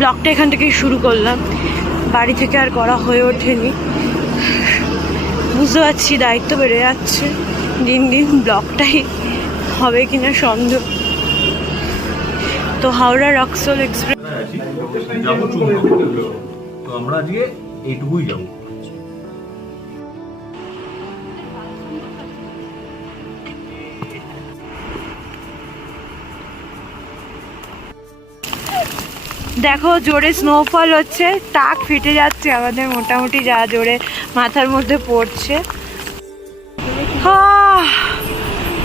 ব্লগটা এখান থেকেই শুরু করলাম, বাড়ি থেকে আর করা হয়ে ওঠেনি। বুঝতে পারছি দায়িত্ব বেড়ে যাচ্ছে দিন দিন, ব্লগটাই হবে কিনা সন্দেহ। তো হাওড়া রক্সোল এক্সপ্রেস যাবো চুমকা, তো আমরা আজকে এইটুকুই যাবো। দেখো জোরে স্নোফল হচ্ছে, টাক ফেটে যাচ্ছে আমাদের মোটামুটি, যা জোরে মাথার মধ্যে পড়ছে।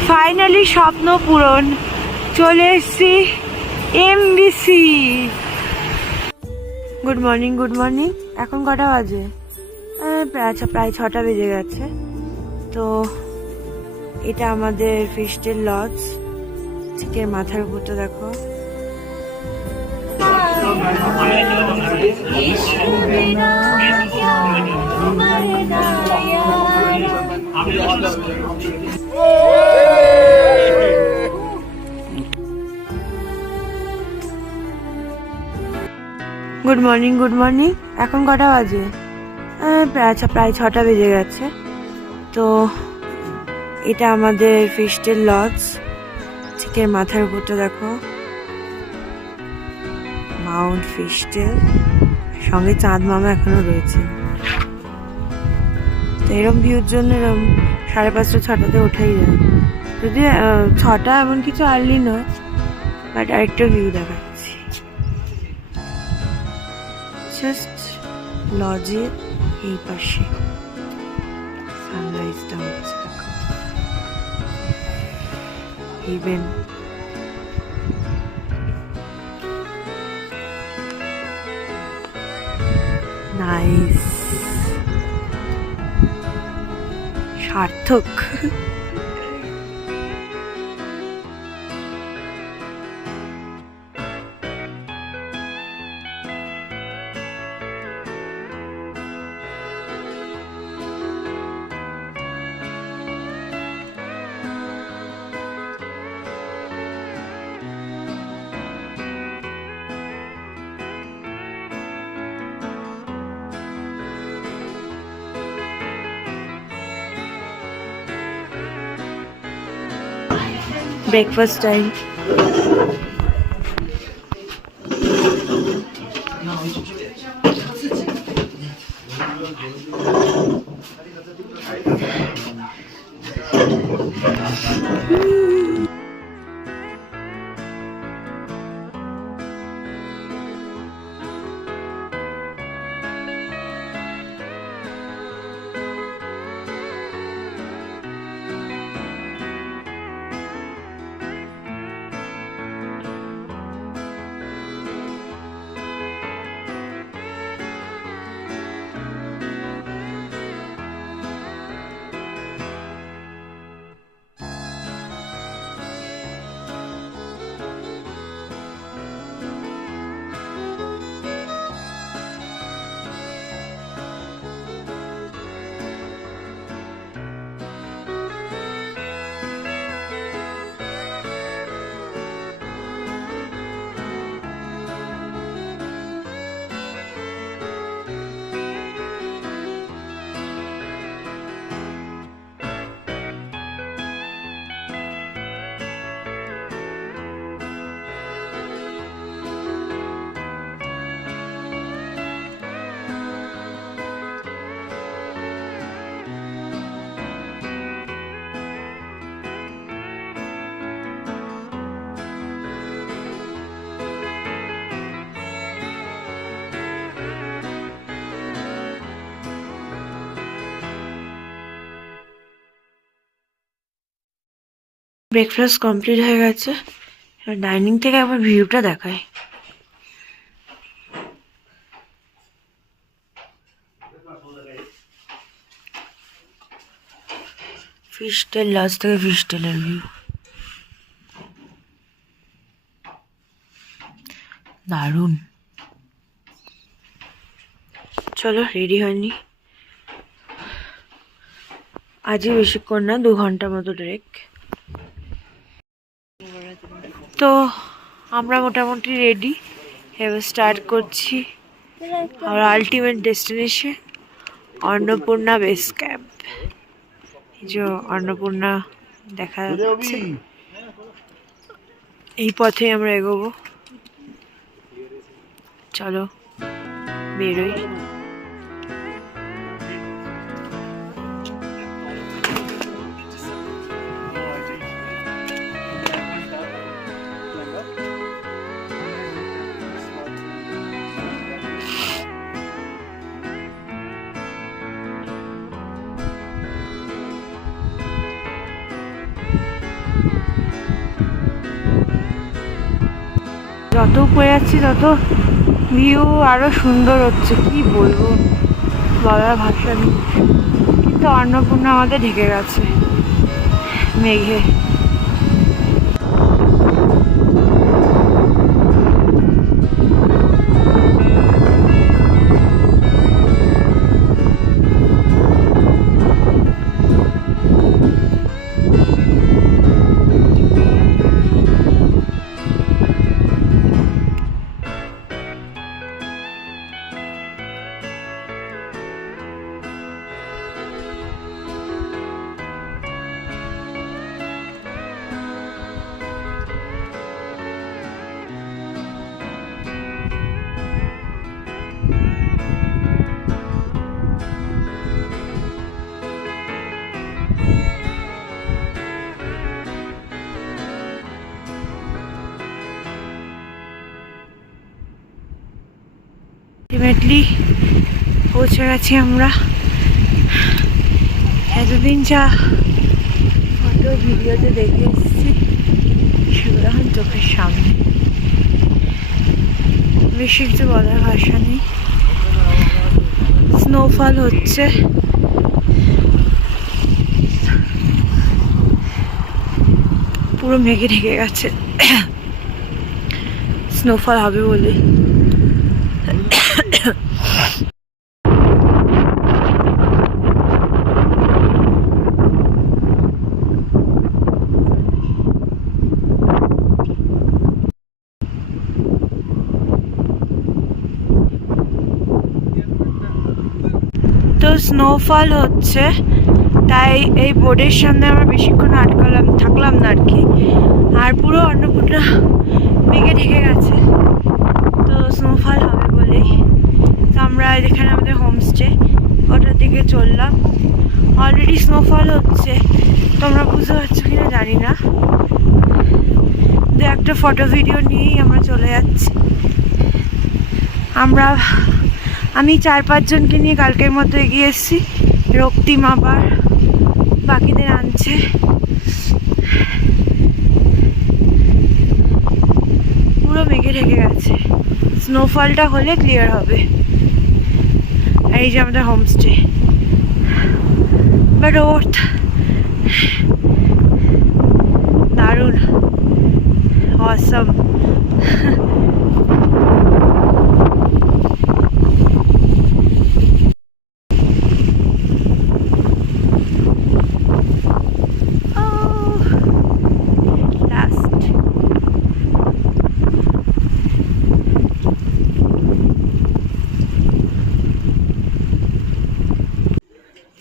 ফাইনালি স্বপ্ন পূরণ, চলে এসছি MBC. Good morning, good morning. এখন কটা বাজে? প্রায় 6টা বেজে গেছে। তো এটা আমাদের ফিস্টের লজ, ঠিক এর মাথার উপরটা দেখো। Good morning, good morning. এখন কটা বাজে? প্রায় 6টা বেজে গেছে। তো এটা আমাদের ফিস্টের লজ, ঠিক এর মাথার উপরটা দেখো, মাউন্ট ফিস্টেল, সঙ্গে চাঁদ মামা এখনো রয়েছে। তো এরম ভিউর জন্য এরম 5:30 6টাতে ওঠাই যায়, যদি 6টা এমন কিছু আর্লি নয়, বাট আরেকটা ভিউ দেখাচ্ছি। জাস্ট লজের এই পাশে সানরাইজটা হচ্ছে, ইভেন নাইস, সার্থক। Breakfast time. ব্রেকফাস্ট কমপ্লিট হয়ে গেছে, ডাইনিং থেকে একবার ভিউটা দেখায়। ফিস্টেল লজ থেকে ফিস্টেলের ভিউ দারুণ। চলো রেডি হয়নি, আজই বেশিক্ষণ না, 2 ঘন্টার মতো ট্রেক। তো আমরা মোটামুটি রেডি, এবার স্টার্ট করছি আমার ultimate destination Annapurna base camp. এই যে অন্নপূর্ণা দেখা যাচ্ছে, এই পথে আমরা এগোবো। চলো বেরোই। যত উপরে যাচ্ছি তত ভিউ আরো সুন্দর হচ্ছে, কি বলবো, বলার ভাষা নেই। কিন্তু অন্নপূর্ণা আমাদের ঢেকে গেছে মেঘে। আলটিমেটলি পৌঁছে গেছি আমরা। এতদিন যা ফটো ভিডিওতে দেখে এসেছি সেগুলো এখন চোখের সামনে, বেশি কিছু বলার ভাষা নেই। স্নোফল হচ্ছে, পুরো মেঘে ঢেকে গেছে, স্নোফল হবে বলে। তো স্নোফল হচ্ছে তাই এই বোর্ডের সামনে আমরা বেশিক্ষণ থাকলাম না আর কি। আর পুরো অন্নপূর্ণা মেঘে ঢেকে গেছে, তো স্নোফল হবে বলেই তো আমরা যেখানে আমাদের হোমস্টে ওটার দিকে চললাম। অলরেডি স্নোফল হচ্ছে, তোমরা বুঝতে পারছো কিনা জানি না। দু একটা ফটো ভিডিও নিয়েই আমরা চলে যাচ্ছি। আমি 4-5 জনকে নিয়ে কালকের মতো এগিয়ে এসেছি, রক্তিম আবার বাকিদের আনছে। পুরো মেঘে ঢেকে গেছে, স্নোফলটা হলে ক্লিয়ার হবে। এই যে আমাদের হোমস্টে, বাট ওর্থ দারুণ, অসম।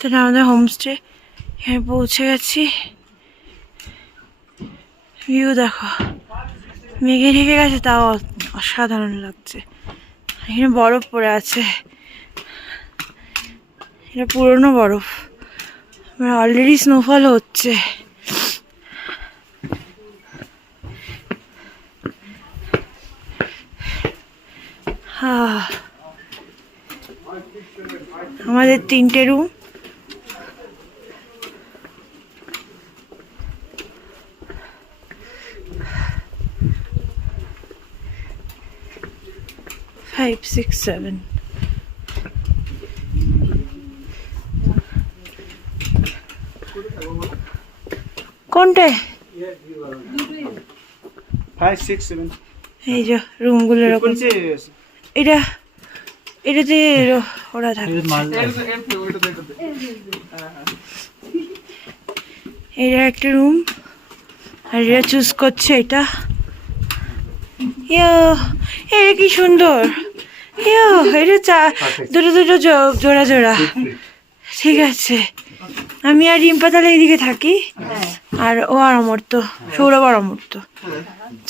তো আমাদের হোমস্টে এখানে পৌঁছে গেছি। ভিউ দেখো, মেঘে ঢেকে গেছে, তাও অসাধারণ লাগছে। এখানে বরফ পড়ে আছে, এটা পুরনো বরফ, অলরেডি স্নোফল হচ্ছে। আমাদের 3টে রুম, Five, 6, 7. কোনটায়? 5, 6, 7. এই যে রুমগুলো এরকম। এটাতে ওরা থাকে। এটা একটা রুম, আর এরা চুজ করছে এটা। ইয়ো, এটা কি সুন্দর। ইয়ো, এটা দুটো দুটো জোড়া জোড়া। ঠিক আছে, আমি আর রিম্পা তাহলে এইদিকে থাকি, আর ও আর অমর্ত্য, সৌরভ আর অমর্ত্য।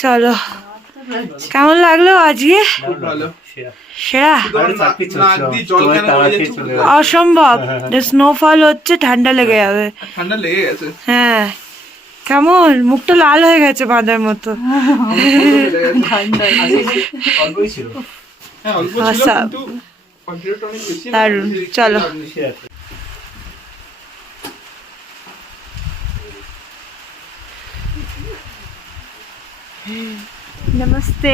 চলো, কেমন লাগলো আজকে? সেরা, অসম্ভব। স্নোফল হচ্ছে, ঠান্ডা লেগে যাবে। ঠান্ডা লেগে গেছে। হ্যাঁ, কেমন মুখটা লাল হয়ে গেছে বাঁধার মতো। হ্যাঁ, অল্প ছিল, Awesome. কিন্তু quantity-টা অনেক বেশি না। দারুণ, চলো। Namaste.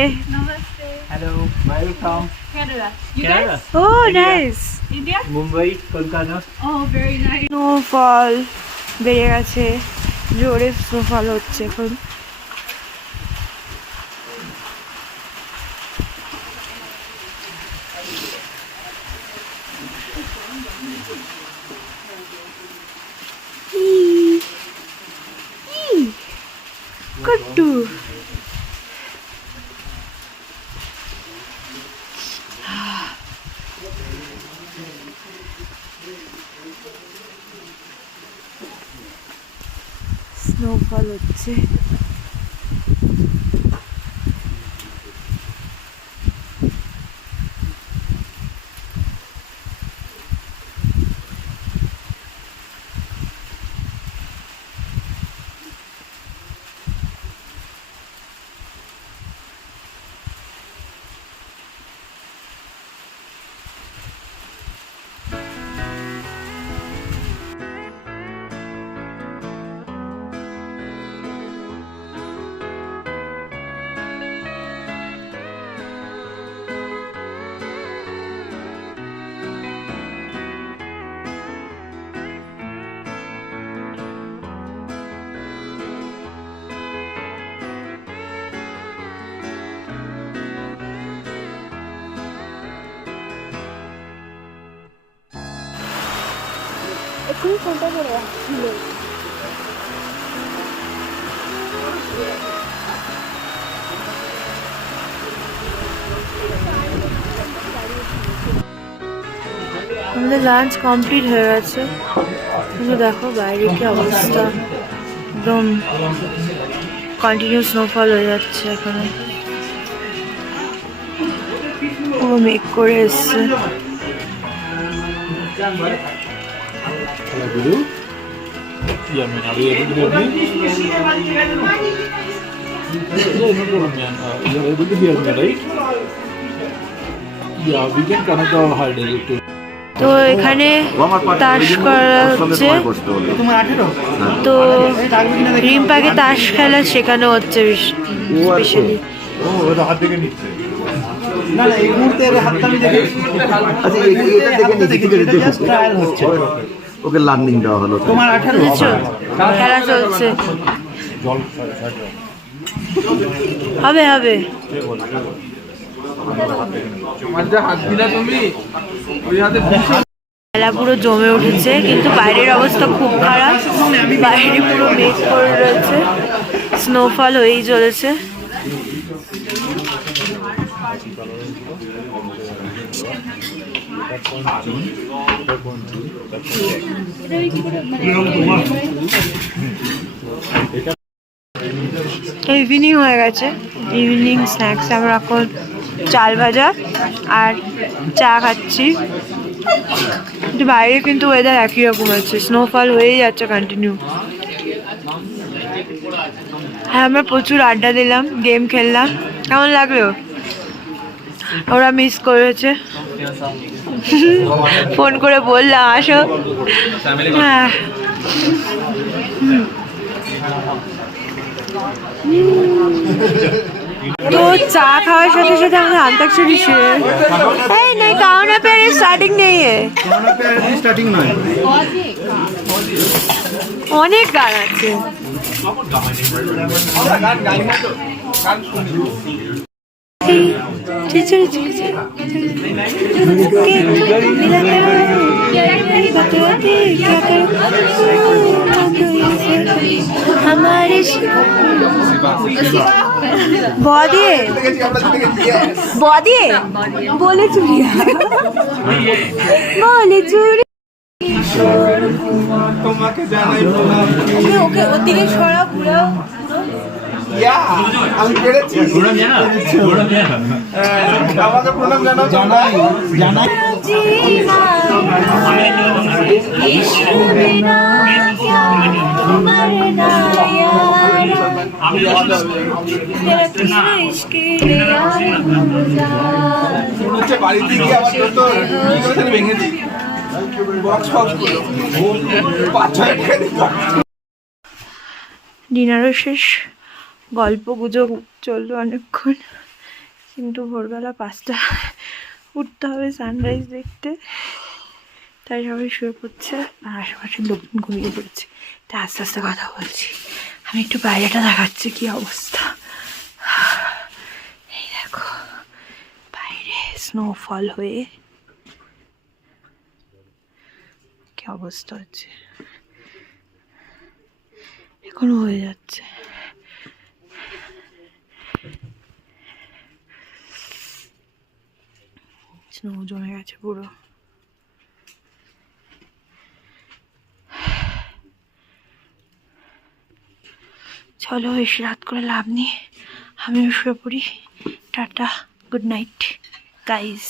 Hello, where are you from? Canada. Canada. Oh, nice. India? Mumbai, Kolkata. Oh, very nice. Snowfall বেড়ে গেছে, জোরে স্নোফল হচ্ছে এখন। কুট্টু, স্নোফল হচ্ছে। এক্ষুনি ফোনটা করে রাখছিল। আমাদের লাঞ্চ কমপ্লিট হয়ে গেছে, কিন্তু দেখো বাইরে কি অবস্থা, একদম কন্টিনিউ স্নোফল হয়ে যাচ্ছে এখানে, পুরো মেঘ করে এসছে। Yeah, man, are you able to hear me? Yeah, no problem, man. You are able to hear me, right? Yeah, we can connect our hard drive to. তো এখানে তাস করা হচ্ছে, তো রিম্পাকে তাস খেলা শেখানো হচ্ছে স্পেশালি। ওকে লার্নিং দেওয়া হলো। তোমার 18 বুঝেছো, খেলা চলছে, হবে হবে। আমার যে হাত দিলা তুমি, ওই হাতে খেলা পুরো জমে উঠেছে, কিন্তু বাইরের অবস্থা খুব খারাপ, বাইরে পুরো মেঘ করে রয়েছে, স্নোফল হয়েই চলেছে। ইভিনিং হয়ে গেছে, ইভিনিং স্ন্যাক্স আমরা এখন চাল ভাজা আর চা খাচ্ছি, কিন্তু বাইরে কিন্তু ওয়েদার একই রকম আছে, স্নোফল হয়েই যাচ্ছে কন্টিনিউ। হ্যাঁ, আমরা প্রচুর আড্ডা দিলাম, গেম খেললাম। কেমন লাগলো? ওরা মিস করেছে, ফোন করে বললাম আসো। হ্যাঁ, तो चा खाওয়ার সাথে সাথে আমাদের अंताक्षरी শুরু। এই नहीं गाना पे स्टार्टिंग नहीं है, স্টার্টিং নয়, অনেক গান আছে। ঠিক আছে, बातें आती क्या करूं हमारे बॉडी बॉडी बोले चुड़िया बोले चुड़िया তোমাকে জানাই প্রণাম। ওকে ওদিকে ছড়া পুরো ইয়া, আমি পেরেছি। আমাকে প্রণাম জানাও। জানাই জানাই। जीना इश्क बिना क्या मरना यार तेरा तेरा इश्क यार হচ্ছে বাড়িতে গিয়ে আবার তো ভেঙে দিই বক্স বক্স করে 5-6 টাকা দিতে। ডিনারও শেষ, গল্প গুজব চললো অনেকক্ষণ, কিন্তু ভোরবেলা 5টা উঠতে হবে সানরাইজ দেখতে, তাই সবাই শুয়ে পড়ছে আর আশেপাশের লোকজন ঘুমিয়ে পড়েছে। তাই আস্তে আস্তে কথা বলছি। আমি একটু বাইরেটা দেখাচ্ছি কি অবস্থা। এই দেখো বাইরে স্নোফল হয়ে কি অবস্থা হচ্ছে, এখনো হয়ে যাচ্ছে। স্নো জমে গেছে পুরো। চলো বেশি রাত করে লাভ নেই, আমিও শুয়ে পড়ি। Tata, good night guys.